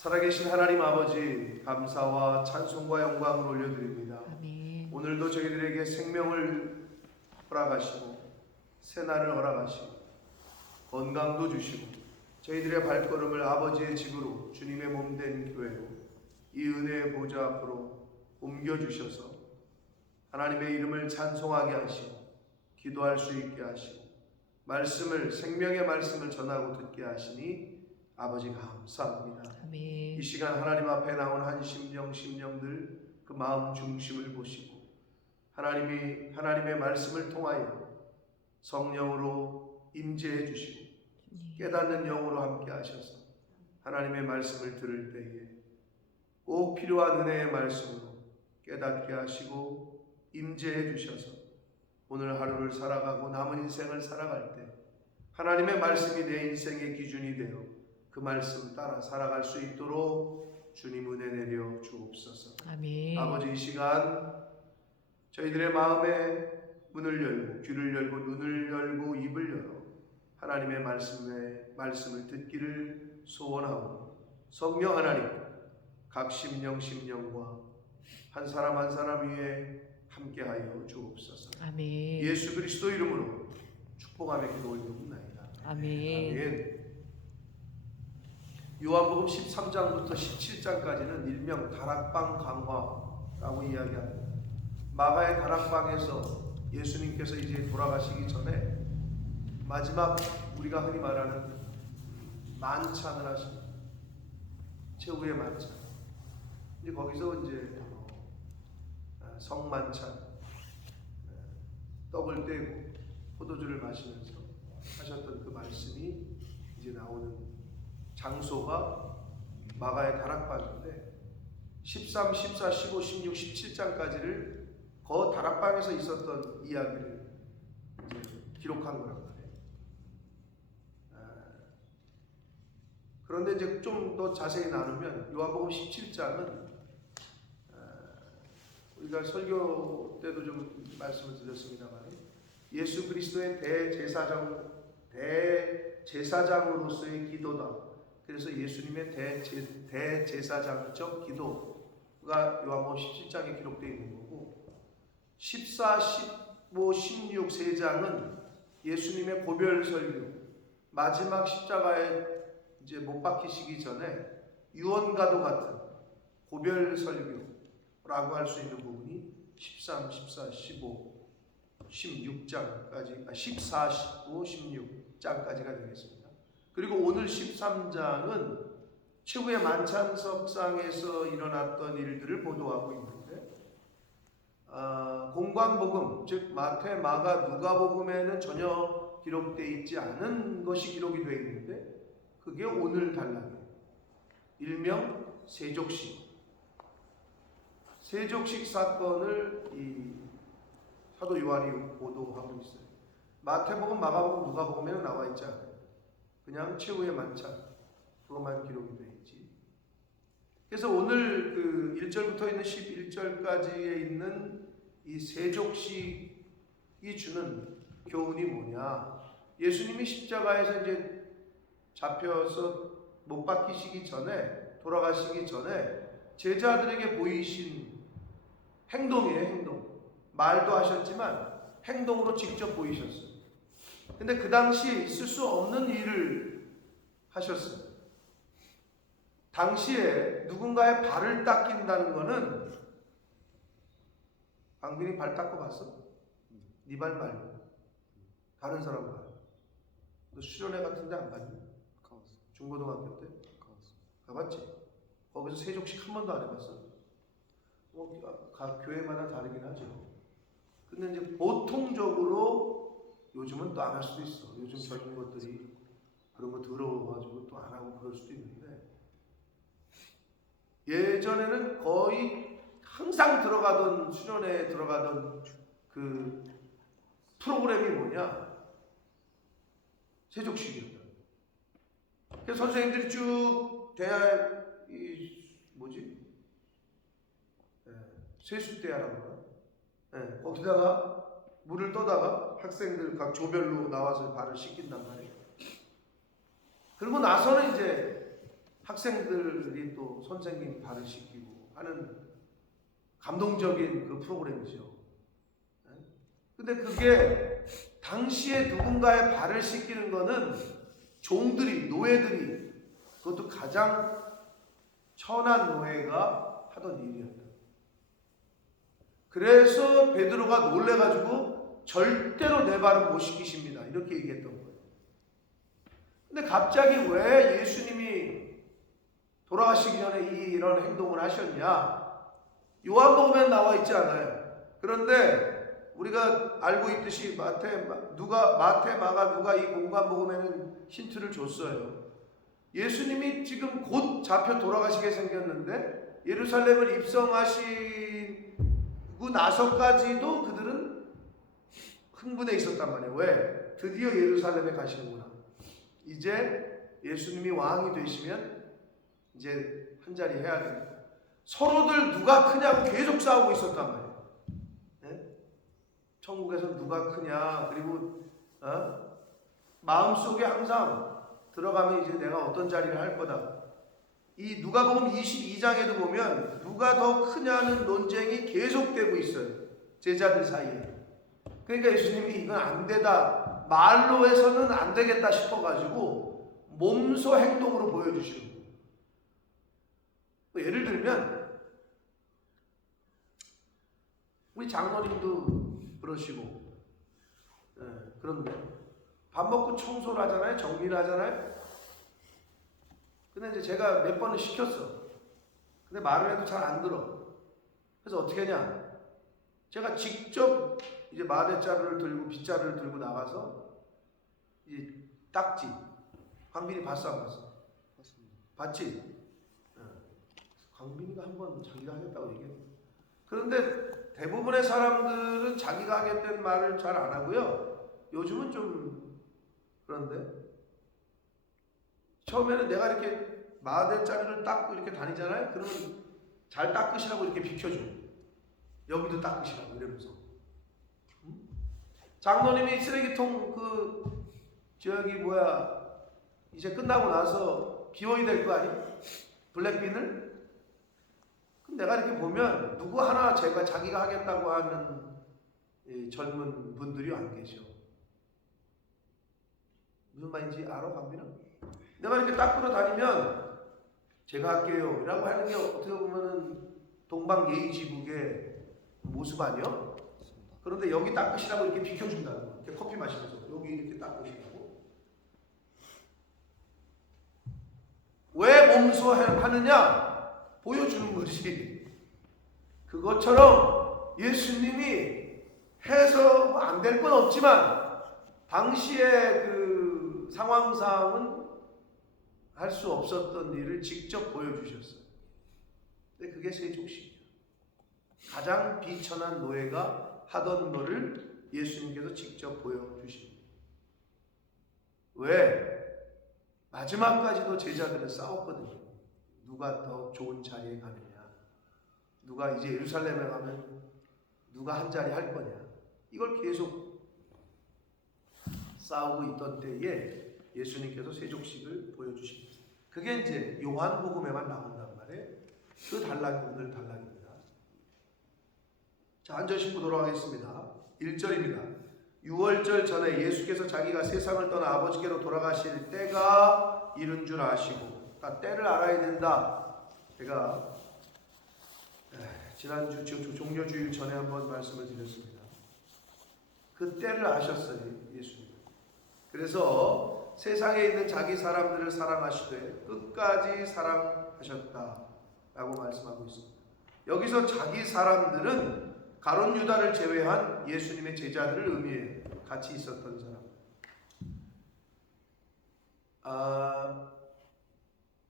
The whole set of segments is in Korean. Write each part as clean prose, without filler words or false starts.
살아계신 하나님 아버지, 감사와 찬송과 영광을 올려드립니다. 아멘. 오늘도 저희들에게 생명을 허락하시고 새날을 허락하시고 건강도 주시고 저희들의 발걸음을 아버지의 집으로, 주님의 몸된 교회로, 이 은혜의 보좌 앞으로 옮겨주셔서 하나님의 이름을 찬송하게 하시고 기도할 수 있게 하시고 말씀을, 생명의 말씀을 전하고 듣게 하시니 아버지 감사합니다. 아멘. 이 시간 하나님 앞에 나온 한 심령들 그 마음 중심을 보시고 하나님의 말씀을 통하여 성령으로 임재해 주시고 깨닫는 영으로 함께 하셔서 하나님의 말씀을 들을 때에 꼭 필요한 은혜의 말씀으로 깨닫게 하시고 임재해 주셔서 오늘 하루를 살아가고 남은 인생을 살아갈 때 하나님의 말씀이 내 인생의 기준이 되어 그 말씀 따라 살아갈 수 있도록 주님 은혜 내려 주옵소서. 아멘. 아버지, 이 시간 저희들의 마음에 문을 열고 귀를 열고 눈을 열고 입을 열어 하나님의 말씀을 듣기를 소원하고 성령 하나님 각 심령과 한 사람 한 사람 위에 함께하여 주옵소서. 아멘. 예수 그리스도 이름으로 축복하며 기도 올리옵나이다. 아멘. 아멘. 요한복음 13장부터 17장까지는 일명 다락방 강화라고 이야기합니다. 마가의 다락방에서 예수님께서 이제 돌아가시기 전에 마지막 우리가 흔히 말하는 만찬을 하십니다. 최후의 만찬. 이제 거기서 이제 성만찬, 떡을 떼고 포도주를 마시면서 하셨던 그 말씀이 이제 나오는 장소가 마가의 다락방인데 13, 14, 15, 16, 17장까지를 그 다락방에서 있었던 이야기를 이제 기록한 거란 말이에요. 그런데 이제 좀 더 자세히 나누면 요한복음 17장은 우리가 설교 때도 좀 말씀을 드렸습니다만 예수 그리스도의 대제사장으로서의 기도다. 그래서 예수님의 대제사장적 기도가 요한복음 17장에 기록되어 있는 거고 14, 15, 16 세 장은 예수님의 고별 설교, 마지막 십자가에 이제 못 박히시기 전에 유언가도 같은 고별 설교라고 할 수 있는 부분이 13, 14, 15, 16장까지 14, 15, 16장까지가 되겠습니다. 그리고 오늘 13장은 최후의 만찬석상에서 일어났던 일들을 보도하고 있는데 공관복음, 즉 마태, 마가, 누가복음에는 전혀 기록되어 있지 않은 것이 기록이 되어 있는데 그게 오늘 단락이에요. 일명 세족식 사건을 이 사도 요한이 보도하고 있어요. 마태복음, 마가복음, 누가복음에는 나와 있지 않아요. 그냥 최후의 만찬 그것만 기록이 되어 있지. 그래서 오늘 그 1절부터 있는 11절까지에 있는 이 세족식이 주는 교훈이 뭐냐? 예수님이 십자가에서 이제 잡혀서 못 박히시기 전에, 돌아가시기 전에 제자들에게 보이신 행동이에요. 행동. 말도 하셨지만 행동으로 직접 보이셨어요. 근데 그 당시에 있을 수 없는 일을 하셨어요. 당시에 누군가의 발을 닦인다는 거는, 강빈이 발 닦고 봤어? 네 발 말고 다른 사람 발. 너 수련회 같은 데 안 갔니? 가봤어. 중고등학교 때? 가봤어. 가봤지? 거기서 세족식 한 번도 안 해봤어? 교회마다 다르긴 하죠. 근데 이제 보통적으로 요즘은 또 안 할 수도 있어. 요즘 젊은 것들이 그런 거 더러워가지고 또 안 하고 그럴 수도 있는데 예전에는 거의 항상 들어가던 수련회에 들어가던 그 프로그램이 뭐냐? 세족식이었다. 그래서 선생님들이 쭉 세숫대야라고 그러나? 거기다가 물을 떠다가 학생들 각 조별로 나와서 발을 씻긴단 말이에요. 그리고 나서는 이제 학생들이 또 선생님 발을 씻기고 하는 감동적인 그 프로그램이죠. 근데 그게 당시에 누군가의 발을 씻기는 거는 종들이, 노예들이, 그것도 가장 천한 노예가 하던 일이었다. 그래서 베드로가 놀래가지고 절대로 내 발은 못 씻기십니다, 이렇게 얘기했던 거예요. 근데 갑자기 왜 예수님이 돌아가시기 전에 이런 행동을 하셨냐? 요한복음에 나와 있지 않아요. 그런데 우리가 알고 있듯이 마태, 마가, 누가 이 공관복음에는 힌트를 줬어요. 예수님이 지금 곧 잡혀 돌아가시게 생겼는데 예루살렘을 입성하시고 나서까지도 그들은 흥분해 있었단 말이에요. 왜? 드디어 예루살렘에 가시는구나. 이제 예수님이 왕이 되시면 이제 한자리 해야 됩니다. 서로들 누가 크냐고 계속 싸우고 있었단 말이에요. 네? 천국에서 누가 크냐, 그리고 마음속에 항상 들어가면 이제 내가 어떤 자리를 할 거다. 이 누가복음 22장에도 보면 누가 더 크냐는 논쟁이 계속되고 있어요, 제자들 사이에. 그러니까 예수님이 이건 안 되다, 말로 해서는 안 되겠다 싶어가지고 몸소 행동으로 보여주시는 거예요. 예를 들면 우리 장로님도 그러시고, 그런데 밥 먹고 청소를 하잖아요, 정리를 하잖아요. 근데 이제 제가 몇 번을 시켰어. 근데 말을 해도 잘 안 들어. 그래서 어떻게 하냐? 제가 직접 이제 마대자루를 들고 빗자루를 들고 나가서 이 딱지, 광빈이 봤어 안 봤어? 봤지? 광빈이가 한번 자기가 하겠다고 얘기해. 그런데 대부분의 사람들은 자기가 하겠다는 말을 잘 안 하고요. 요즘은 좀 그런데 처음에는 내가 이렇게 마대자루를 닦고 이렇게 다니잖아요. 그러면 잘 닦으시라고 이렇게 비켜줘. 여기도 닦으시라고 이러면서. 장로님이 쓰레기통 이제 끝나고 나서 비워야 될 거 아니? 블랙빈을? 그럼 내가 이렇게 보면 누구 하나 자기가 하겠다고 하는 젊은 분들이 안 계셔. 무슨 말인지 알아, 강빈아? 내가 이렇게 닦으러 다니면 제가 할게요 라고 하는 게 어떻게 보면은 동방예의지국의 모습 아니야? 그런데 여기 닦으시라고 이렇게 비켜준다는 거야. 이렇게 커피 마시면서 여기 이렇게 닦으시라고. 왜 몸소 하느냐? 보여주는 거지. 그것처럼 예수님이 해서 안 될 건 없지만 당시의 그 상황상은 할 수 없었던 일을 직접 보여주셨어요. 근데 그게 세족시죠. 가장 비천한 노예가 하던 거를 예수님께서 직접 보여주십니다. 왜? 마지막까지도 제자들은 싸웠거든요. 누가 더 좋은 자리에 가느냐, 누가 이제 예루살렘에 가면 누가 한 자리 할 거냐, 이걸 계속 싸우고 있던 때에 예수님께서 세족식을 보여주십니다. 그게 이제 요한복음에만 나온단 말이에요. 그 단락이 오늘 단락입니다. 자, 앉으시고 돌아가겠습니다. 1절입니다. 6월절 전에 예수께서 자기가 세상을 떠나 아버지께로 돌아가실 때가 이른 줄 아시고, 때를 알아야 된다. 제가 지난주 종료주일 전에 한번 말씀을 드렸습니다. 그 때를 아셨어요, 예수님. 그래서 세상에 있는 자기 사람들을 사랑하시되 끝까지 사랑하셨다라고 말씀하고 있습니다. 여기서 자기 사람들은 가룟 유다를 제외한 예수님의 제자들을 의미해요. 같이 있었던 사람.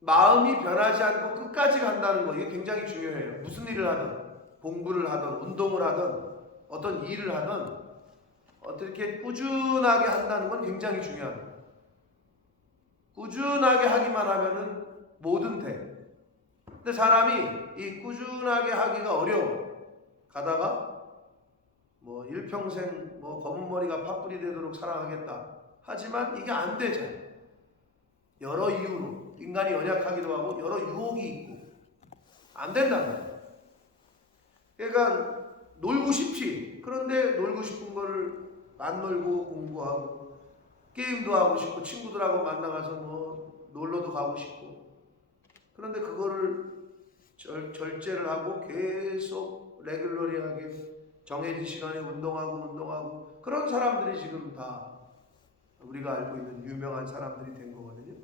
마음이 변하지 않고 끝까지 간다는 거, 이게 굉장히 중요해요. 무슨 일을 하든, 공부를 하든, 운동을 하든, 어떤 일을 하든 어떻게 꾸준하게 한다는 건 굉장히 중요합니다. 꾸준하게 하기만 하면은 뭐든 돼. 근데 사람이 이 꾸준하게 하기가 어려워. 가다가 일평생 검은 머리가 팥불이 되도록 사랑하겠다. 하지만 이게 안 되잖아요. 여러 이유로 인간이 연약하기도 하고 여러 유혹이 있고 안 된단 말이에요. 그러니까 놀고 싶지. 그런데 놀고 싶은 거를 안 놀고 공부하고 게임도 하고 싶고 친구들하고 만나가서 뭐 놀러도 가고 싶고 그런데 그거를 절제를 하고 계속 레귤러리하게 정해진 시간에 운동하고 그런 사람들이 지금 다 우리가 알고 있는 유명한 사람들이 된 거거든요.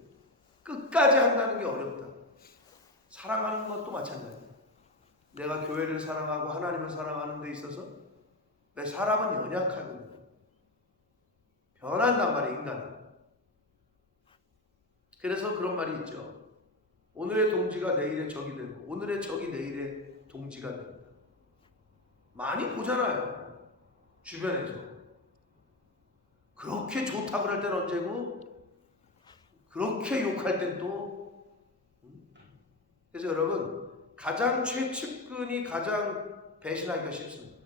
끝까지 한다는 게 어렵다. 사랑하는 것도 마찬가지예요. 내가 교회를 사랑하고 하나님을 사랑하는 데 있어서 내 사람은 연약하거든요. 변한단 말이에요, 인간은. 그래서 그런 말이 있죠. 오늘의 동지가 내일의 적이 되고 오늘의 적이 내일의 동지가 됩니다. 많이 보잖아요. 주변에서. 그렇게 좋다 그럴 땐 언제고 그렇게 욕할 땐 또. 그래서 여러분 가장 최측근이 가장 배신하기가 쉽습니다.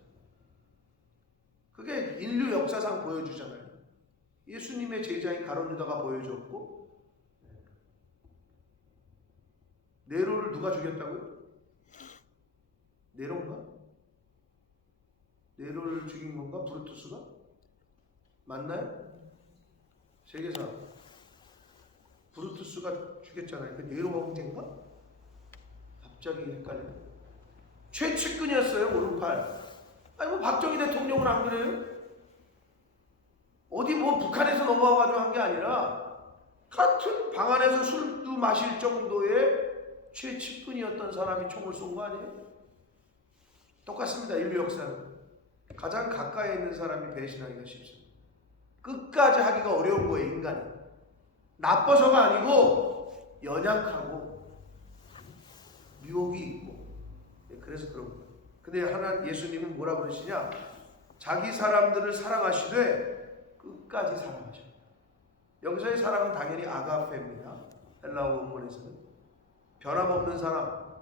그게 인류 역사상 보여주잖아요. 예수님의 제자인 가룟 유다가 보여줬고 네로를 누가 죽였다고요? 네로인가? 네로를 죽인 건가? 브루투스가? 맞나요? 세계사 브루투스가 죽였잖아요. 그 네로 형제인가? 갑자기 헷갈려요. 최측근이었어요. 오른팔. 아니 뭐 박정희 대통령은 안 그래요? 어디 뭐 북한에서 넘어와가지고 한 게 아니라 같은 방 안에서 술도 마실 정도의 최측근이었던 사람이 총을 쏜 거 아니에요? 똑같습니다. 인류 역사는. 가장 가까이 있는 사람이 배신하기가 쉽습니다. 끝까지 하기가 어려운 거예요. 인간이. 나빠서가 아니고 연약하고 유혹이 있고 그래서 그런 거예요. 근데 예수님은 뭐라 그러시냐? 자기 사람들을 사랑하시되 끝까지 사랑하셔요. 여기서의 사랑은 당연히 아가페입니다. 헬라어 원문에서는 변함없는 사랑.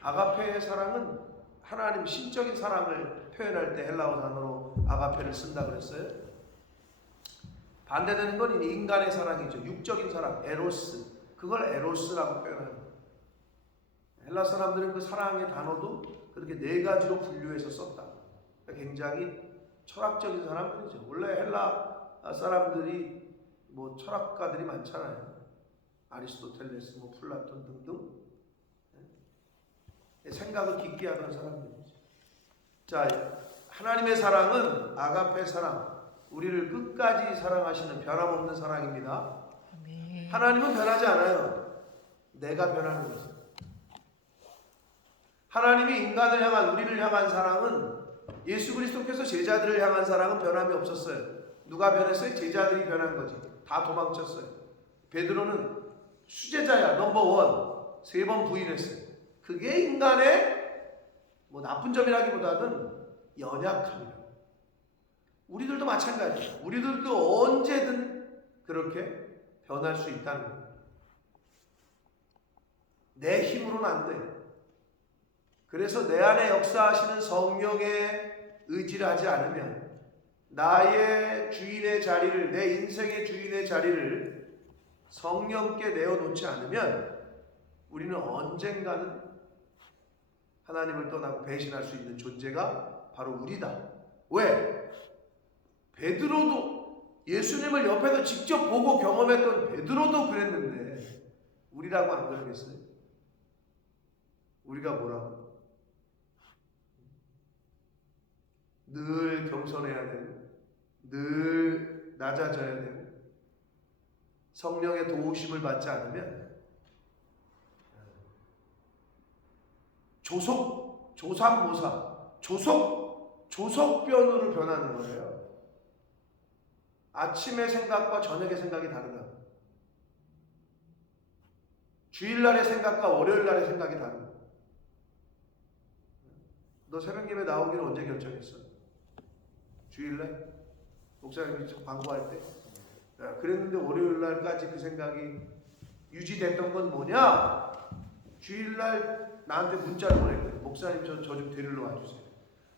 아가페의 사랑은 하나님 신적인 사랑을 표현할 때 헬라어 단어로 아가페를 쓴다 그랬어요. 반대되는 건 인간의 사랑이죠. 육적인 사랑, 에로스. 그걸 에로스라고 표현합니다. 헬라 사람들은 그 사랑의 단어도 그렇게 네 가지로 분류해서 썼다. 굉장히 철학적인 사람들이죠. 원래 헬라 사람들이 뭐 철학가들이 많잖아요. 아리스토텔레스, 뭐 플라톤 등등. 생각을 깊게 하는 사람들이죠. 자, 하나님의 사랑은 아가페 사랑. 우리를 끝까지 사랑하시는 변함없는 사랑입니다. 아멘. 하나님은 변하지 않아요. 내가 변하는 거죠. 하나님이 인간을 향한 우리를 향한 사랑은 예수 그리스도께서 제자들을 향한 사랑은 변함이 없었어요. 누가 변했어요? 제자들이 변한 거지. 다 도망쳤어요. 베드로는 수제자야 넘버 1 3번 부인했어요. 그게 인간의 뭐 나쁜 점이라기보다는 연약함이에요. 우리들도 마찬가지예요. 우리들도 언제든 그렇게 변할 수 있다는 거예요. 내 힘으로는 안 돼. 그래서 내 안에 역사하시는 성령의 의지를 하지 않으면 나의 주인의 자리를, 내 인생의 주인의 자리를 성령께 내어놓지 않으면 우리는 언젠가는 하나님을 떠나고 배신할 수 있는 존재가 바로 우리다. 왜? 베드로도 예수님을 옆에서 직접 보고 경험했던 베드로도 그랬는데 우리라고 안 그러겠어요? 우리가 뭐라고? 늘 겸손해야 되고 늘 낮아져야 되고 성령의 도우심을 받지 않으면 조삼모사, 조석변으로 변하는 거예요. 아침의 생각과 저녁의 생각이 다르다. 주일날의 생각과 월요일날의 생각이 다르다. 너 새벽 예배 나오기를 언제 결정했어? 주일날? 목사님이 광고할 때? 그랬는데 월요일날까지 그 생각이 유지됐던 건 뭐냐? 주일날 나한테 문자를 보냈거든. 목사님 저 좀 데리러 와주세요.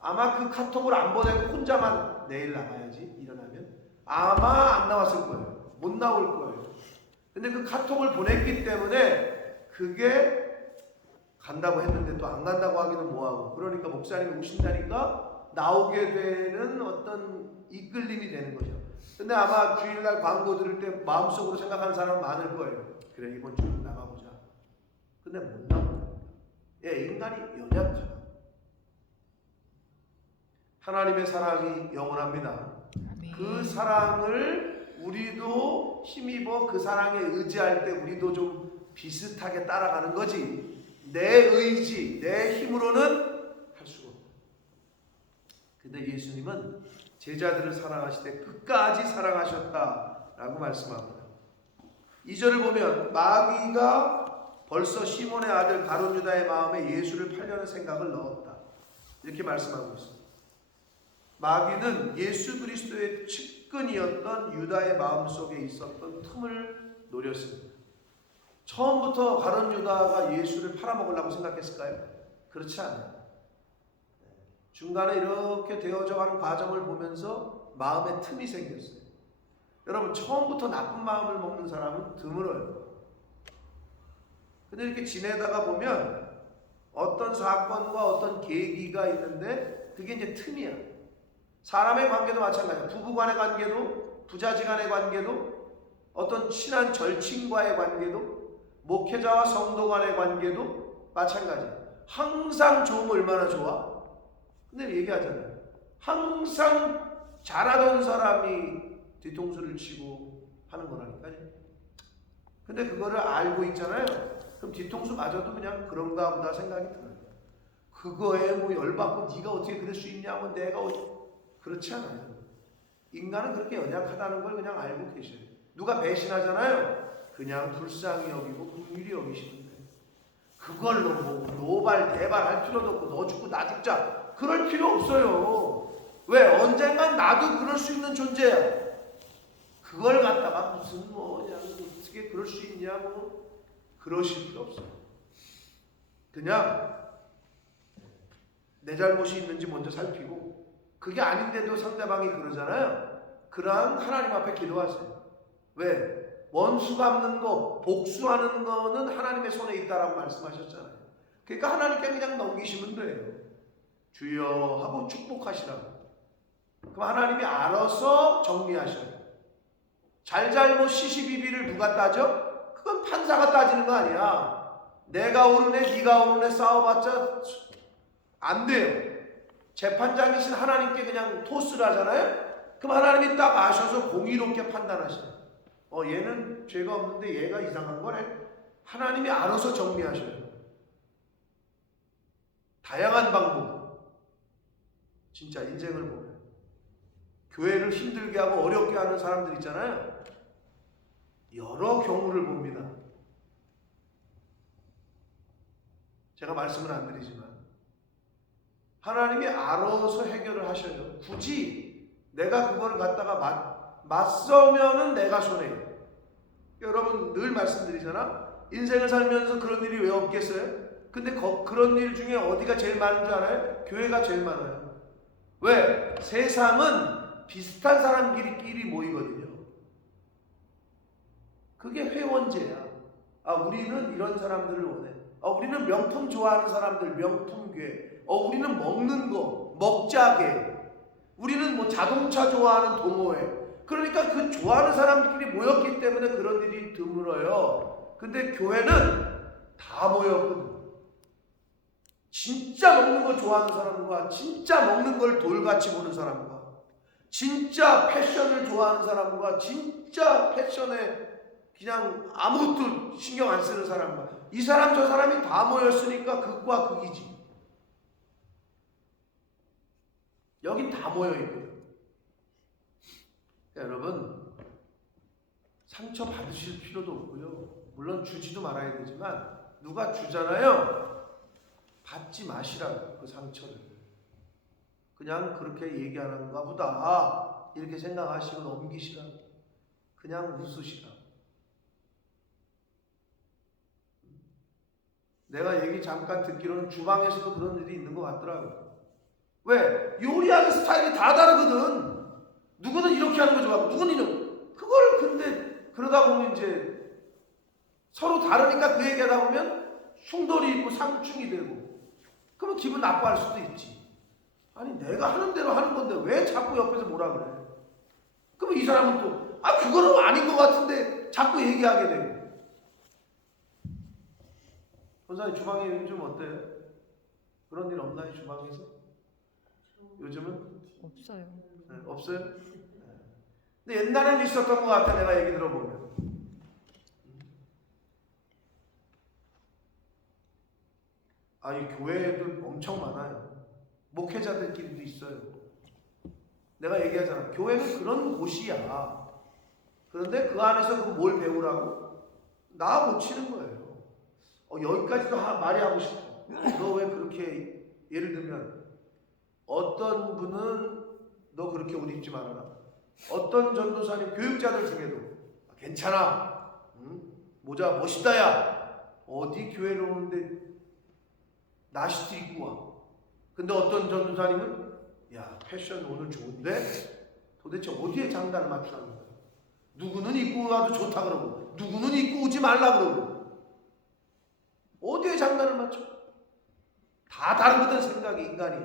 아마 그 카톡을 안 보내고 혼자만 내일 나가야지 일어나면 아마 안 나왔을 거예요. 못 나올 거예요. 근데 그 카톡을 보냈기 때문에 그게 간다고 했는데 또 안 간다고 하기는 뭐하고, 그러니까 목사님이 오신다니까 나오게 되는 어떤 이끌림이 되는 거죠. 근데 아마 주일날 광고 들을 때 마음속으로 생각하는 사람은 많을 거예요. 그래, 이번 주는 나가보자. 근데 못 나가요. 예, 인간이 연약하다. 하나님의 사랑이 영원합니다. 그 사랑을 우리도 힘입어 그 사랑에 의지할 때 우리도 좀 비슷하게 따라가는 거지, 내 의지, 내 힘으로는 할 수가 없다. 근데 예수님은 제자들을 사랑하시되 끝까지 사랑하셨다라고 말씀합니다. 2절을 보면 마귀가 벌써 시몬의 아들 가룟 유다의 마음에 예수를 팔려는 생각을 넣었다, 이렇게 말씀하고 있습니다. 마귀는 예수 그리스도의 측근이었던 유다의 마음속에 있었던 틈을 노렸습니다. 처음부터 가룟 유다가 예수를 팔아먹으려고 생각했을까요? 그렇지 않아요. 중간에 이렇게 되어져가는 과정을 보면서 마음에 틈이 생겼어요. 여러분, 처음부터 나쁜 마음을 먹는 사람은 드물어요. 근데 이렇게 지내다가 보면 어떤 사건과 어떤 계기가 있는데 그게 이제 틈이야. 사람의 관계도 마찬가지야. 부부간의 관계도, 부자지간의 관계도, 어떤 친한 절친과의 관계도, 목회자와 성도 간의 관계도 마찬가지야. 항상 좋으면 얼마나 좋아? 근데 얘기하잖아요. 항상 잘하던 사람이 뒤통수를 치고 하는 거라니까요. 근데 그거를 알고 있잖아요. 그럼 뒤통수 맞아도 그냥 그런가 보다 생각이 들어요. 그거에 뭐 열받고 네가 어떻게 그럴 수 있냐고, 내가 그렇지 않아요. 인간은 그렇게 연약하다는 걸 그냥 알고 계셔요. 누가 배신하잖아요. 그냥 불쌍히 여기고 긍휼히 여기시면 돼요. 그걸로 뭐 노발대발 할 필요도 없고 너 죽고 나 죽자 그럴 필요 없어요. 왜? 언젠간 나도 그럴 수 있는 존재야. 그걸 갖다가 무슨 뭐냐, 어떻게 그럴 수 있냐고 그러실 필요 없어요. 그냥 내 잘못이 있는지 먼저 살피고, 그게 아닌데도 상대방이 그러잖아요. 그러한 하나님 앞에 기도하세요. 왜? 원수 갚는 거, 복수하는 거는 하나님의 손에 있다라고 말씀하셨잖아요. 그러니까 하나님께 그냥 넘기시면 돼요. 주여 하고 축복하시라고. 그럼 하나님이 알아서 정리하셔요. 잘잘못 시시비비를 누가 따져? 그건 판사가 따지는 거 아니야. 내가 옳으네 네가 옳으네 싸워봤자 안 돼요. 재판장이신 하나님께 그냥 토스를 하잖아요. 그럼 하나님이 딱 아셔서 공의롭게 판단하셔요. 얘는 죄가 없는데 얘가 이상한 거네. 하나님이 알아서 정리하셔요. 다양한 방법. 진짜 인생을 보면 교회를 힘들게 하고 어렵게 하는 사람들 있잖아요. 여러 경우를 봅니다. 제가 말씀은 안 드리지만 하나님이 알아서 해결을 하셔요. 굳이 내가 그거를 갖다가 맞서면은 내가 손해요. 여러분 늘 말씀드리잖아. 인생을 살면서 그런 일이 왜 없겠어요? 근데 그런 일 중에 어디가 제일 많은 줄 알아요? 교회가 제일 많아요. 왜? 세상은 비슷한 사람끼리 모이거든요. 그게 회원제야. 우리는 이런 사람들을 원해. 우리는 명품 좋아하는 사람들, 명품괴. 우리는 먹는 거, 먹자괴. 우리는 뭐 자동차 좋아하는 동호회. 그러니까 그 좋아하는 사람들끼리 모였기 때문에 그런 일이 드물어요. 근데 교회는 다 모였거든. 진짜 먹는 거 좋아하는 사람과, 진짜 먹는 걸 돌같이 보는 사람과, 진짜 패션을 좋아하는 사람과, 진짜 패션에 그냥 아무것도 신경 안 쓰는 사람과, 이 사람 저 사람이 다 모였으니까 극과 극이지. 여긴 다 모여있거든. 여러분 상처 받으실 필요도 없고요. 물론 주지도 말아야 되지만 누가 주잖아요. 받지 마시라고. 그 상처를 그냥 그렇게 얘기하는가 보다 이렇게 생각하시고 넘기시라고. 그냥 웃으시라고. 내가 얘기 잠깐 듣기로는 주방에서도 그런 일이 있는 것 같더라고요. 왜? 요리하는 스타일이 다 다르거든. 누구는 이렇게 하는 거 좋아하고 누구는 이런. 그걸 근데 그러다 보면 이제 서로 다르니까 그 얘기하다 보면 흉돌이 있고 상충이 되고 그러면 기분 나빠할 수도 있지. 아니 내가 하는 대로 하는 건데 왜 자꾸 옆에서 뭐라 그래? 그러면 이 사람은 또 그거는 아닌 것 같은데 자꾸 얘기하게 되고. 권사님 주방에 요즘 어때요? 그런 일 없나요 주방에서? 요즘은? 없어요. 네, 없어요? 근데 옛날에는 있었던 것 같아 내가 얘기 들어보면. 아니 교회도 엄청 많아요. 목회자들끼리도 있어요. 내가 얘기하잖아. 교회는 그런 곳이야. 그런데 그 안에서 뭘 배우라고? 나 고치는 거예요. 여기까지도 말이 하고 싶어. 너 왜 그렇게 예를 들면 어떤 분은 너 그렇게 옷 입지 말아라. 어떤 전도사님 교육자들 중에도 괜찮아. 모자 멋있다 야. 어디 교회를 오는데 나시트 입고 와. 근데 어떤 전도사님은 야 패션 오늘 좋은데 도대체 어디에 장단을 맞추라는 거야. 누구는 입고 와도 좋다 그러고 누구는 입고 오지 말라 그러고 어디에 장단을 맞춰? 다 다르거든 생각이 인간이.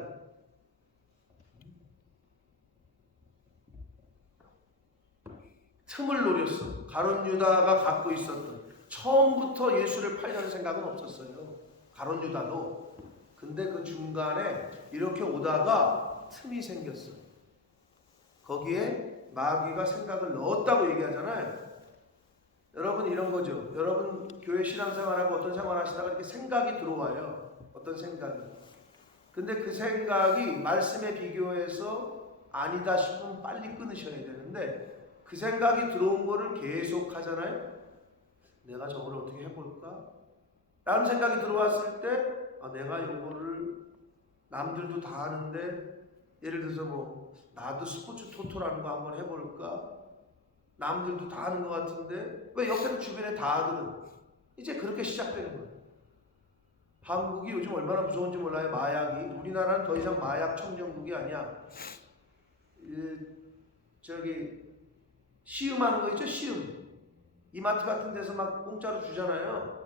틈을 노렸어. 가룟 유다가 갖고 있었던 처음부터 예수를 팔려는 생각은 없었어요. 가룟 유다도. 근데 그 중간에 이렇게 오다가 틈이 생겼어. 거기에 마귀가 생각을 넣었다고 얘기하잖아요. 여러분 이런 거죠. 여러분 교회 신앙생활하고 어떤 생활 하시다가 이렇게 생각이 들어와요. 어떤 생각이. 근데 그 생각이 말씀에 비교해서 아니다 싶으면 빨리 끊으셔야 되는데 그 생각이 들어온 거를 계속 하잖아요. 내가 저걸 어떻게 해볼까? 라는 생각이 들어왔을 때 내가 이거를 남들도 다 하는데 예를 들어서 뭐 나도 스포츠 토토라는 거 한번 해볼까? 남들도 다 하는 것 같은데 왜 옆에 주변에 다 하거든. 이제 그렇게 시작되는 거예요. 한국이 요즘 얼마나 무서운지 몰라요. 마약이. 우리나라는 더 이상 마약 청정국이 아니야. 시음하는 거 있죠? 시음. 이마트 같은 데서 막 공짜로 주잖아요.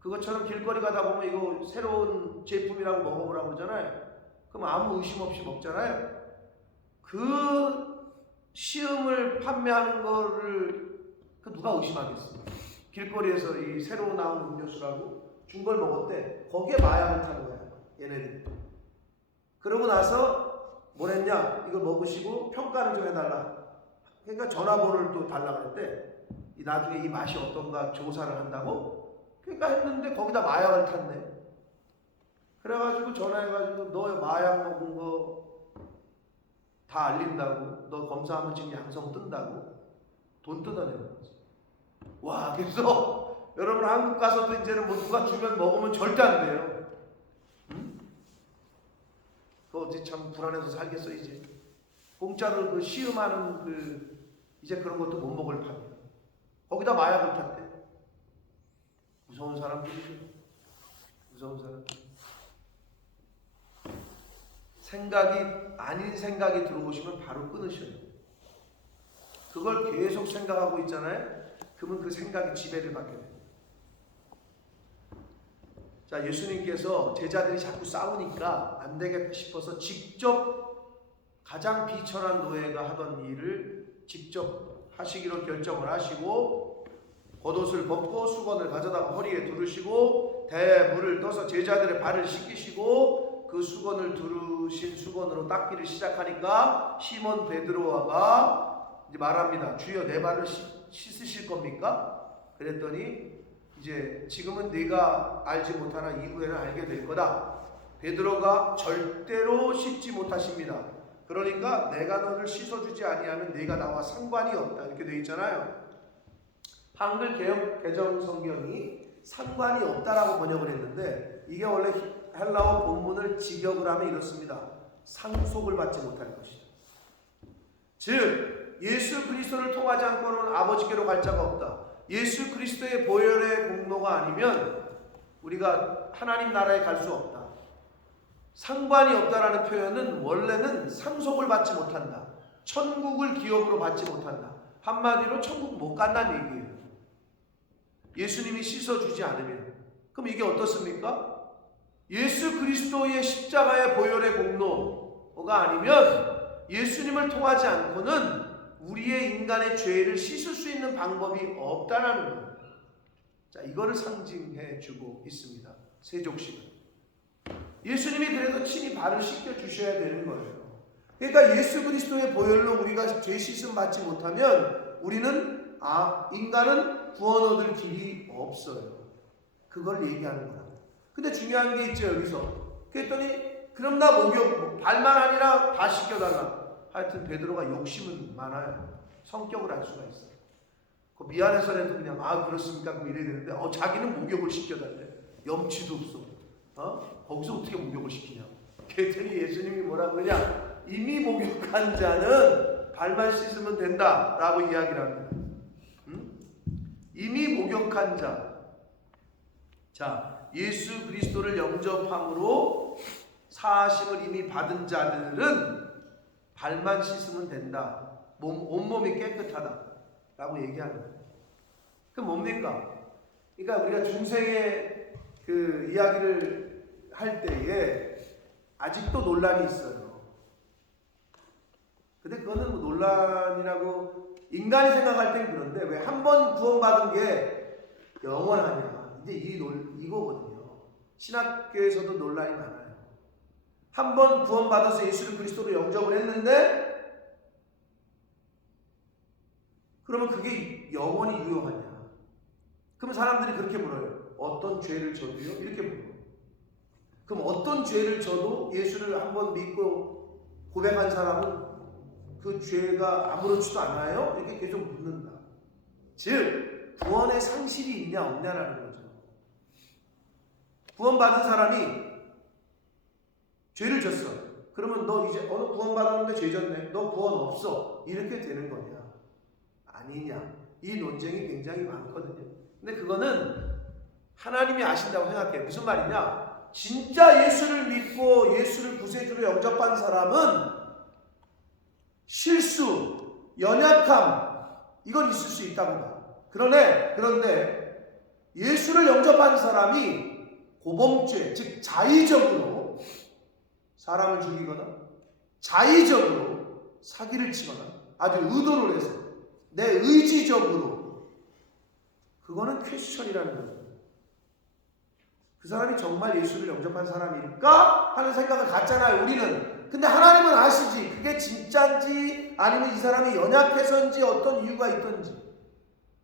그것처럼 길거리 가다 보면 이거 새로운 제품이라고 먹어보라고 그러잖아요. 그럼 아무 의심 없이 먹잖아요. 그 시음을 판매하는 거를 누가 의심하겠어? 길거리에서 이 새로 나온 음료수라고 준 걸 먹었대. 거기에 마약을 타는 거야, 얘네들이. 그러고 나서 뭘 했냐? 이거 먹으시고 평가를 좀 해달라. 그러니까 전화번호를 또 달라 그랬대. 나중에 이 맛이 어떤가 조사를 한다고. 그러니까 했는데 거기다 마약을 탔네. 그래가지고 전화해가지고 너 마약 먹은 거 다 알린다고. 너 검사하면 지금 양성 뜬다고. 돈 뜯어내는 거지. 와, 그래서 여러분 한국 가서도 이제는 뭐 누가 주면 먹으면 절대 안 돼요. 응? 그거 어디 참 불안해서 살겠어 이제. 공짜로 그 시음하는 이제 그런 것도 못 먹을 판이야. 거기다 마약을 탔대. 무서운 사람들이죠. 무서운 사람. 생각이 아닌 생각이 들어오시면 바로 끊으셔야 돼요. 그걸 계속 생각하고 있잖아요. 그러면 그 생각이 지배를 받게 돼요. 자, 예수님께서 제자들이 자꾸 싸우니까 안 되겠다 싶어서 직접 가장 비천한 노예가 하던 일을 직접 하시기로 결정을 하시고 겉옷을 벗고 수건을 가져다가 허리에 두르시고 대물을 떠서 제자들의 발을 씻기시고 그 수건을 두르신 수건으로 닦기를 시작하니까 시몬 베드로가 이제 말합니다. 주여 내 발을 씻으실 겁니까? 그랬더니 이제 지금은 네가 알지 못하나 이후에는 알게 될 거다. 베드로가 절대로 씻지 못하십니다. 그러니까 내가 너를 씻어주지 아니하면 네가 나와 상관이 없다. 이렇게 되어 있잖아요. 한글 개정 성경이 상관이 없다라고 번역을 했는데 이게 원래 헬라어 본문을 직역을 하면 이렇습니다. 상속을 받지 못할 것이다. 즉 예수 그리스도를 통하지 않고는 아버지께로 갈 자가 없다. 예수 그리스도의 보혈의 공로가 아니면 우리가 하나님 나라에 갈 수 없다. 상관이 없다라는 표현은 원래는 상속을 받지 못한다. 천국을 기업으로 받지 못한다. 한마디로 천국 못 간다는 얘기예요. 예수님이 씻어주지 않으면, 그럼 이게 어떻습니까? 예수 그리스도의 십자가의 보혈의 공로가 아니면 예수님을 통하지 않고는 우리의 인간의 죄를 씻을 수 있는 방법이 없다라는 거예요. 자, 이거를 상징해 주고 있습니다. 세족식은. 예수님이 그래도 친히 발을 씻겨 주셔야 되는 거예요. 그러니까 예수 그리스도의 보혈로 우리가 죄 씻음 받지 못하면 우리는 인간은 구원 얻을 길이 없어요. 그걸 얘기하는 거야. 근데 중요한 게 있죠, 여기서. 그랬더니 그럼 나 목욕 발만 아니라 다 씻겨달라. 하여튼 베드로가 욕심은 많아요. 성격을 알 수가 있어요. 미안해서라도 그냥 그렇습니까? 그럼 이래야 되는데 자기는 목욕을 시켜달래. 염치도 없어. 거기서 어떻게 목욕을 시키냐. 그랬더니 예수님이 뭐라 그러냐. 이미 목욕한 자는 발만 씻으면 된다라고 이야기를 합니다. 이미 목욕한 자. 자, 예수 그리스도를 영접함으로 사하심을 이미 받은 자들은 발만 씻으면 된다. 온몸이 깨끗하다라고 얘기하는 거예요. 그럼 뭡니까? 그러니까 우리가 중생의 그 이야기를 할 때에 아직도 논란이 있어요. 근데 그거는 뭐 논란이라고 인간이 생각할 땐 그런데 왜 한 번 구원받은 게 영원하냐. 이제 이거거든요. 신학교에서도 논란이 많아요. 한 번 구원받아서 예수를 그리스도로 영접을 했는데 그러면 그게 영원히 유효하냐. 그러면 사람들이 그렇게 물어요. 어떤 죄를 져도요? 이렇게 물어요. 그럼 어떤 죄를 져도 예수를 한번 믿고 고백한 사람은 그 죄가 아무렇지도 않아요? 이렇게 계속 묻는다. 즉 구원의 상실이 있냐 없냐라는 거죠. 구원받은 사람이 죄를 졌어. 그러면 너 이제 구원받았는데 죄 졌네. 너 구원 없어. 이렇게 되는 거냐 아니냐. 이 논쟁이 굉장히 많거든요. 근데 그거는 하나님이 아신다고 생각해요. 무슨 말이냐. 진짜 예수를 믿고 예수를 구세주로 영접한 사람은 실수, 연약함 이건 있을 수 있다고 봐. 그런데 예수를 영접한 사람이 고범죄, 즉 자의적으로 사람을 죽이거나 자의적으로 사기를 치거나 아주 의도를 해서 내 의지적으로 그거는 퀘스천이라는 거죠. 그 사람이 정말 예수를 영접한 사람일까 하는 생각을 갖잖아요, 우리는. 근데 하나님은 아시지. 그게 진짜인지 아니면 이 사람이 연약해서인지 어떤 이유가 있던지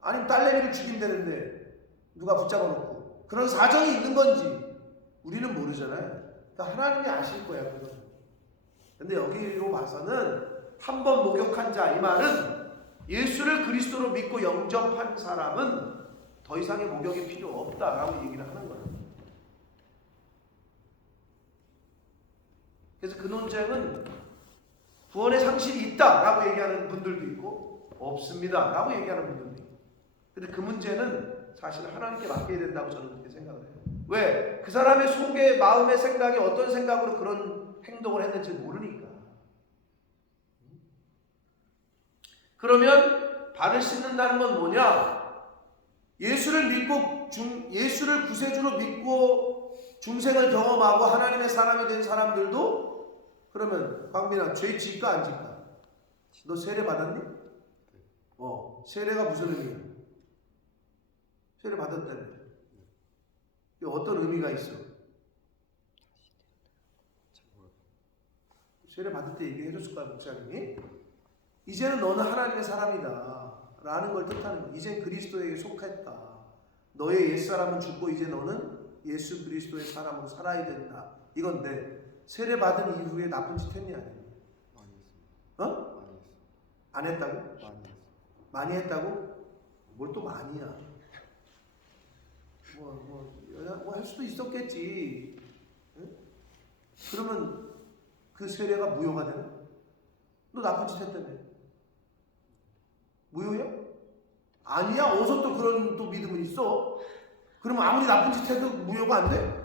아니면 딸내미를 죽인다는데 누가 붙잡아 놓고 그런 사정이 있는 건지 우리는 모르잖아요. 그러니까 하나님이 아실 거야, 그건. 근데 여기로 봐서는 한 번 목욕한 자, 이 말은 예수를 그리스도로 믿고 영접한 사람은 더 이상의 목욕이 필요 없다라고 얘기를 하는 거예요. 그래서 그 논쟁은 구원의 상실이 있다라고 얘기하는 분들도 있고 없습니다라고 얘기하는 분들도 있고. 근데 그 문제는 사실 하나님께 맡겨야 된다고 저는 그렇게 생각을 해요. 왜? 그 사람의 속에 마음의 생각이 어떤 생각으로 그런 행동을 했는지 모르니까. 그러면 발을 씻는다는 건 뭐냐? 예수를 믿고 예수를 구세주로 믿고 중생을 경험하고 하나님의 사람이 된 사람들도 그러면 광민아 죄 질까 안 질까? 너 세례 받았니? 세례가 무슨 의미야? 세례 받았다며. 어떤 의미가 있어? 세례 받을 때 얘기해 줬을 거야, 목사님이. 이제는 너는 하나님의 사람이다 라는 걸 뜻하는 거야. 이젠 그리스도에게 속했다. 너의 옛사람은 죽고 이제 너는 예수 그리스도의 사람으로 살아야 된다. 이건데 세례 받은 이후에 나쁜 짓 했니 안 했니? 많이 했습니다. 안 했다고? 많이 했다고? 뭘 또 많이야? 뭐 할 수도 있었겠지. 응? 그러면 그 세례가 무효가 되나? 너 나쁜 짓 했다며. 무효야? 아니야? 어디서 또 그런 또 믿음은 있어? 그러면 아무리 나쁜 짓 해도 무효가 안 돼?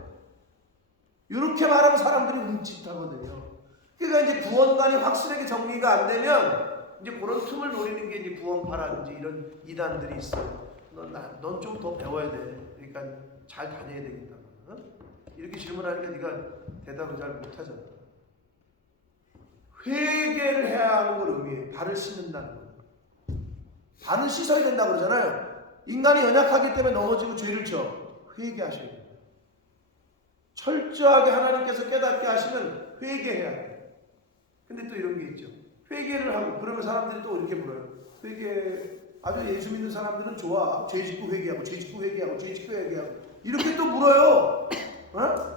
이렇게 말하면 사람들이 움찔하거든요. 그러니까 이제 구원관이 확실하게 정리가 안 되면 이제 그런 틈을 노리는 게 이제 구원파라든지 이런 이단들이 있어요. 넌 좀 더 배워야 돼. 그러니까 잘 다녀야 되겠다. 어? 이렇게 질문하니까 네가 대답을 잘 못하잖아. 회개를 해야 하는 걸 의미해. 발을 씻는다는 거. 발은 씻어야 된다고 그러잖아요. 인간이 연약하기 때문에 넘어지고 죄를 져. 회개하셔야 돼요. 철저하게 하나님께서 깨닫게 하시면 회개해야 돼요. 근데 또 이런 게 있죠. 회개를 하고 그러면 사람들이 또 이렇게 물어요. 회개 아주 예수 믿는 사람들은 좋아. 죄 짓고 회개하고 죄 짓고 회개하고 죄 짓고 회개하고 이렇게 또 물어요. 어?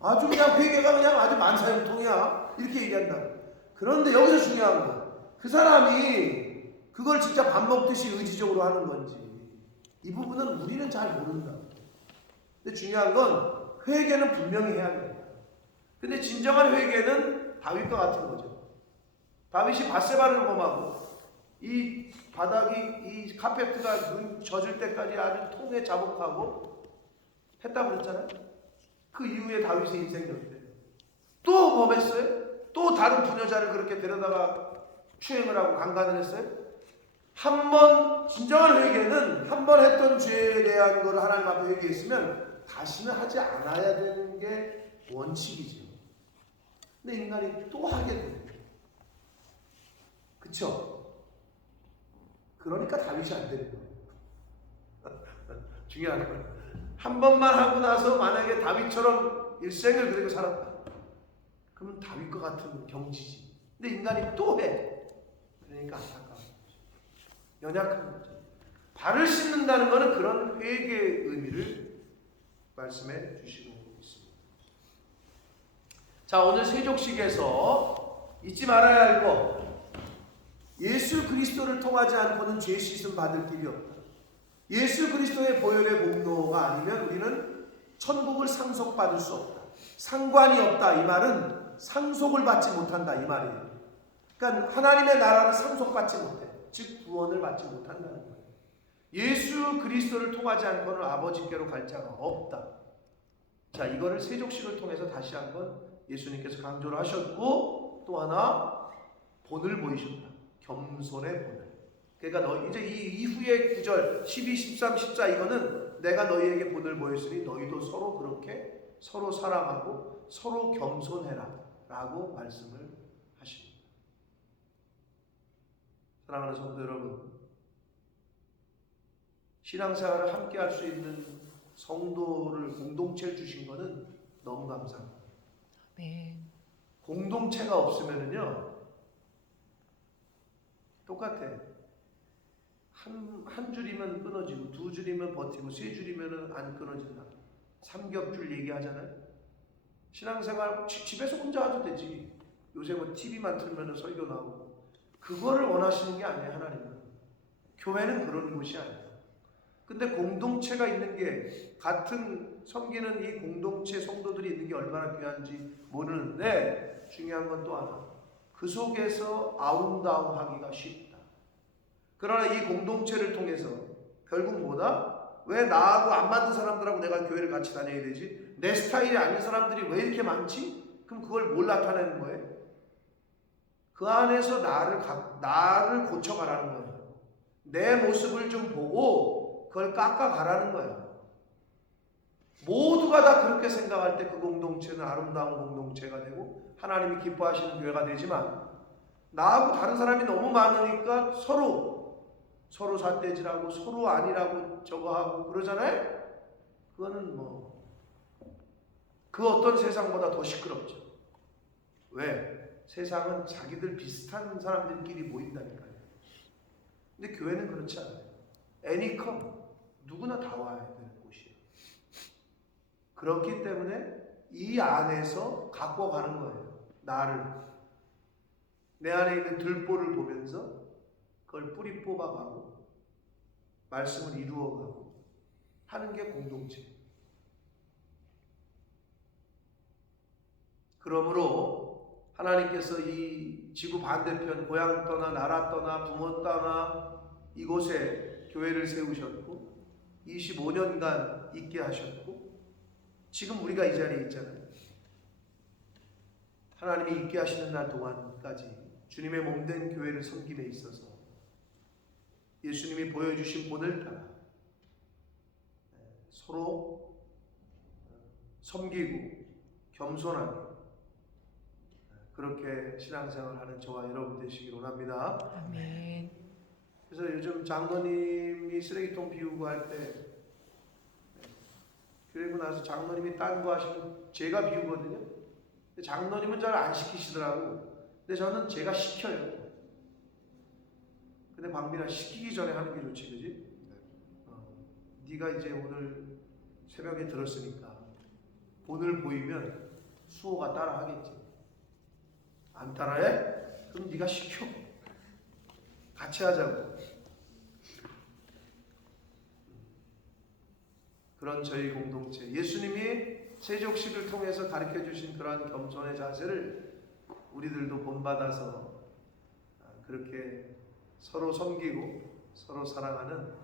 아주 그냥 회개가 그냥 아주 만사형통이야. 이렇게 얘기한다. 그런데 여기서 중요한 건 그 사람이 그걸 진짜 밥 먹듯이 의지적으로 하는 건지 이 부분은 우리는 잘 모른다. 근데 중요한 건 회개는 분명히 해야 됩니다. 근데 진정한 회개는 다윗과 같은 거죠. 다윗이 밧세바를 범하고 이 바닥이 이 카페트가 눈 젖을 때까지 아주 통에 자복하고 했다고 그랬잖아요. 그 이후에 다윗의 인생이 어때요? 또 범했어요? 또 다른 부녀자를 그렇게 데려다가 추행을 하고 강간을 했어요? 한 번 진정한 회개는 한 번 했던 죄에 대한 것을 하나님 앞에 회개했으면 다시는 하지 않아야 되는 게 원칙이죠. 근데 인간이 또 하게 돼요. 그쵸? 그러니까 다윗이 안 되는 거예요. 중요한 건 한 번만 하고 나서 만약에 다윗처럼 일생을 그리고 살았다. 그러면 다윗과 같은 경지지. 근데 인간이 또 해. 그러니까 안타까운 거죠. 연약한 거죠. 발을 씻는다는 것은 그런 회개의 의미를 말씀해 주시고 있습니다. 자, 오늘 세족식에서 잊지 말아야 할 것. 예수 그리스도를 통하지 않고는 죄 씻음 받을 길이 없다. 예수 그리스도의 보혈의 공로가 아니면 우리는 천국을 상속받을 수 없다. 상관이 없다. 이 말은 상속을 받지 못한다. 이 말이에요. 그러니까 하나님의 나라를 상속받지 못해. 즉 구원을 받지 못한다는 거예요. 예수 그리스도를 통하지 않고는 아버지께로 갈 자가 없다. 자, 이거를 세족식을 통해서 다시 한번 예수님께서 강조를 하셨고 또 하나 본을 보이셨다. 겸손의 본을. 그러니까 너 이제 이 이후의 구절 12, 13, 14 이거는 내가 너희에게 본을 보였으니 너희도 서로 그렇게 서로 사랑하고 서로 겸손해라 라고 말씀을 하십니다. 사랑하는 성도 여러분, 신앙생활을 함께 할 수 있는 성도를 공동체를 주신 것은 너무 감사합니다. 네. 공동체가 없으면은요 똑같아. 한 줄이면 끊어지고 두 줄이면 버티고 세 줄이면 안 끊어진다. 삼겹줄 얘기하잖아요. 신앙생활 집에서 혼자 해도 되지. 요새 뭐 TV만 틀면 설교 나오고 그거를 원하시는 게 아니에요. 하나님은. 교회는 그런 곳이 아니에요. 근데 공동체가 있는 게 같은 섬기는 이 공동체 성도들이 있는 게 얼마나 귀한지 모르는데 중요한 건 또 하나. 그 속에서 아웅다웅하기가 쉽다. 그러나 이 공동체를 통해서 결국 뭐다? 왜 나하고 안 맞는 사람들하고 내가 교회를 같이 다녀야 되지? 내 스타일이 아닌 사람들이 왜 이렇게 많지? 그럼 그걸 뭘 나타내는 거예요? 그 안에서 나를 고쳐가라는 거예요. 내 모습을 좀 보고 그걸 깎아가라는 거예요. 모두가 다 그렇게 생각할 때 그 공동체는 아름다운 공동체가 되고 하나님이 기뻐하시는 교회가 되지만 나하고 다른 사람이 너무 많으니까 서로 삿대질하고 서로 아니라고 저거 하고 그러잖아요. 그거는 뭐 그 어떤 세상보다 더 시끄럽죠. 왜? 세상은 자기들 비슷한 사람들끼리 모인다니까요. 근데 교회는 그렇지 않아요. 애니컴 누구나 다 와야 되는 곳이에요. 그렇기 때문에 이 안에서 갖고 가는 거예요. 나를. 내 안에 있는 들보를 보면서 그걸 뿌리 뽑아가고 말씀을 이루어가고 하는 게 공동체. 그러므로 하나님께서 이 지구 반대편 고향 떠나 나라 떠나 부모 떠나 이곳에 교회를 세우셨고 25년간 있게 하셨고 지금 우리가 이 자리에 있잖아요. 하나님이 있게 하시는 날 동안까지 주님의 몸된 교회를 섬김에 있어서 예수님이 보여주신 본을 따라 서로 섬기고 겸손하게 그렇게 신앙생활하는 저와 여러분 되시길 원합니다. 아멘. 그래서 요즘 장로님이 쓰레기통 비우고 할 때 그리고 나서 장로님이 딴 거 하시면 제가 비우거든요. 근데 장로님은 잘 안 시키시더라고. 근데 저는 제가 시켜요. 근데 방비나 시키기 전에 하는 게 좋지, 그지? 네가 이제 오늘 새벽에 들었으니까 본을 보이면 수호가 따라하겠지. 안 따라해? 그럼 네가 시켜. 같이 하자고. 그런 저희 공동체, 예수님이 세족식을 통해서 가르쳐 주신 그런 겸손의 자세를 우리들도 본받아서 그렇게 서로 섬기고 서로 사랑하는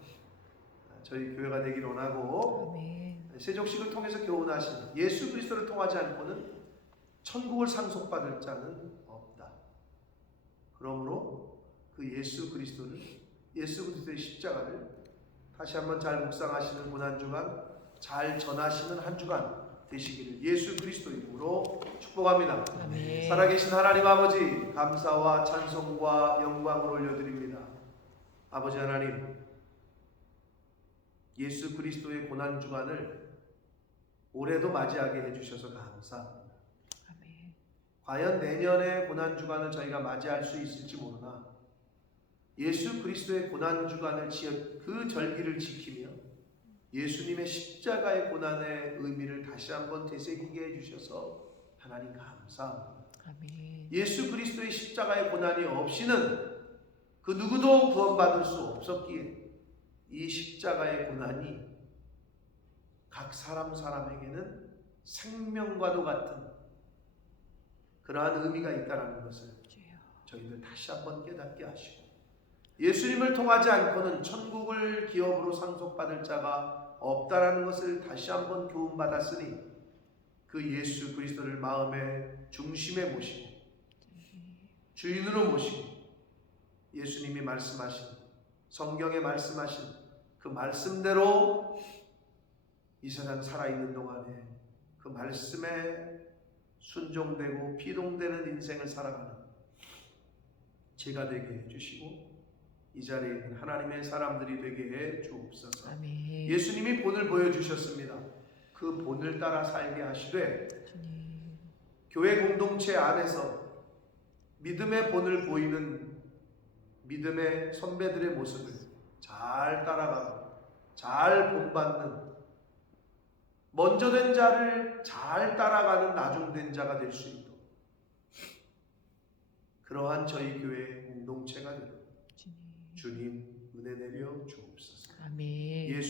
저희 교회가 되길 원하고, 아멘. 세족식을 통해서 교훈하신 예수 그리스도를 통하지 않고는 천국을 상속받을 자는 없다. 그러므로 그 예수 그리스도의 십자가를 다시 한번 잘 묵상하시는 고난주간, 잘 전하시는 한 주간 되시기를 예수 그리스도 이름으로 축복합니다. 아멘. 살아계신 하나님 아버지, 감사와 찬송과 영광을 올려드립니다. 아버지 하나님, 예수 그리스도의 고난주간을 올해도 맞이하게 해주셔서 감사합니다. 아멘. 과연 내년의 고난주간을 저희가 맞이할 수 있을지 모르나 예수 그리스도의 고난주간을 그 절기를 지키며 예수님의 십자가의 고난의 의미를 다시 한번 되새기게 해주셔서 하나님 감사합니다. 아멘. 예수 그리스도의 십자가의 고난이 없이는 그 누구도 구원받을 수 없었기에 이 십자가의 고난이 각 사람에게는 생명과도 같은 그러한 의미가 있다는 것을 저희들 다시 한번 깨닫게 하시고, 예수님을 통하지 않고는 천국을 기업으로 상속받을 자가 없다라는 것을 다시 한번 교훈받았으니 그 예수 그리스도를 마음의 중심에 모시고 주인으로 모시고 예수님이 말씀하신, 성경에 말씀하신 그 말씀대로 이 세상 살아있는 동안에 그 말씀에 순종되고 피동되는 인생을 살아가는 제가 되게 해주시고 이 자리에 있는 하나님의 사람들이 되게 해 주옵소서. 아멘. 예수님이 본을 보여주셨습니다. 그 본을 따라 살게 하시되 주님. 교회 공동체 안에서 믿음의 본을 보이는 믿음의 선배들의 모습을 잘 따라가고 잘 본받는, 먼저 된 자를 잘 따라가는 나중된 자가 될 수 있도록 그러한 저희 교회의 공동체가 되도록 주님 은혜 내려 주옵소서. 아멘. 예수